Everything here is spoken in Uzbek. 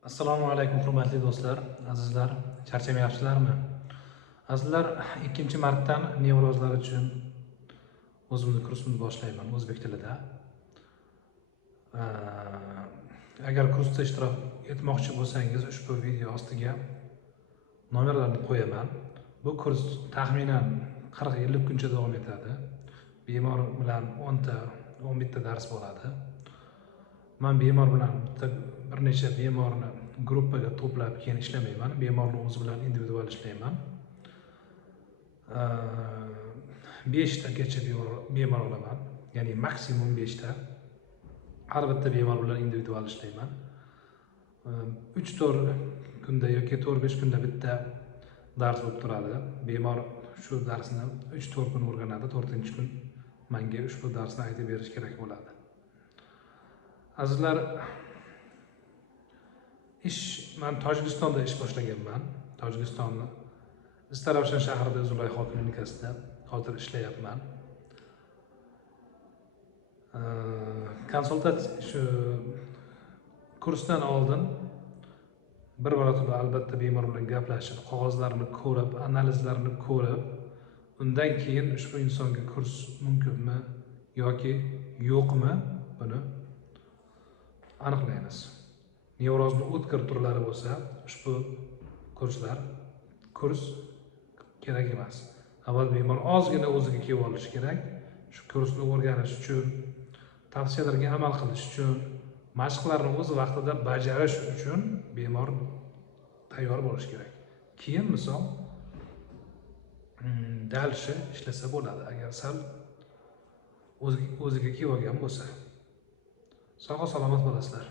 Assalomu alaykum hurmatli do'stlar, azizlar, charchamayapsizlarmi? Azizlar, 2-martdan nevrozlar uchun o'zimni kursimni boshlayman o'zbek tilida. Agar kursda ishtirok etmoqchi bo'lsangiz, ushbu video ostiga nomerlarni qo'yaman. Bu kurs taxminan 40-50 kuncha davom etadi. Bemor bilan 11 ta dars bo'ladi. Men bemor bilan bir necha bemorni gruppaga to'plab keyin ishlamayman. Bemorni o'zi bilan individual ishlayman. 5 tagacha bemor olaman, ya'ni maksimum 5 ta. Har bitta bemor bilan individual ishlayman. 3-4 kunda yoki 4-5 kunda bitta dars bo'lib turadi. Bemor shu darsni 3-4 kun o'rganadi, 4-kun menga ushbu darsni aytib berish kerak bo'ladi. Azizlar, men Tojikistonda ish boshlaganman. Tojikistonning Istaravshan shahrida Zulayho klinikasida hozir ishlayapman. Konsultatsiya shu kursdan oldin bir marotaba albatta bemor bilan gaplashib, qog'ozlarini ko'rib, analizlarini ko'rib, undan keyin ushbu insonga kurs mumkinmi yoki yo'qmi buni aniqlaymiz. Nevrozning o'tkir turlari bo'lsa, ushbu kurs kerak emas. Avval bemor ozgina o'ziga kelib olishi kerak. Shu kursni o'rganish uchun, tavsiyalarga amal qilish uchun, mashqlarni o'z vaqtida bajarish uchun bemor tayyor bo'lishi kerak. Keyin misol dalshi ishlasa bo'ladi, agar sal o'ziga kelib olgan bo'lsa. Sog' salomat bo'lasizlar.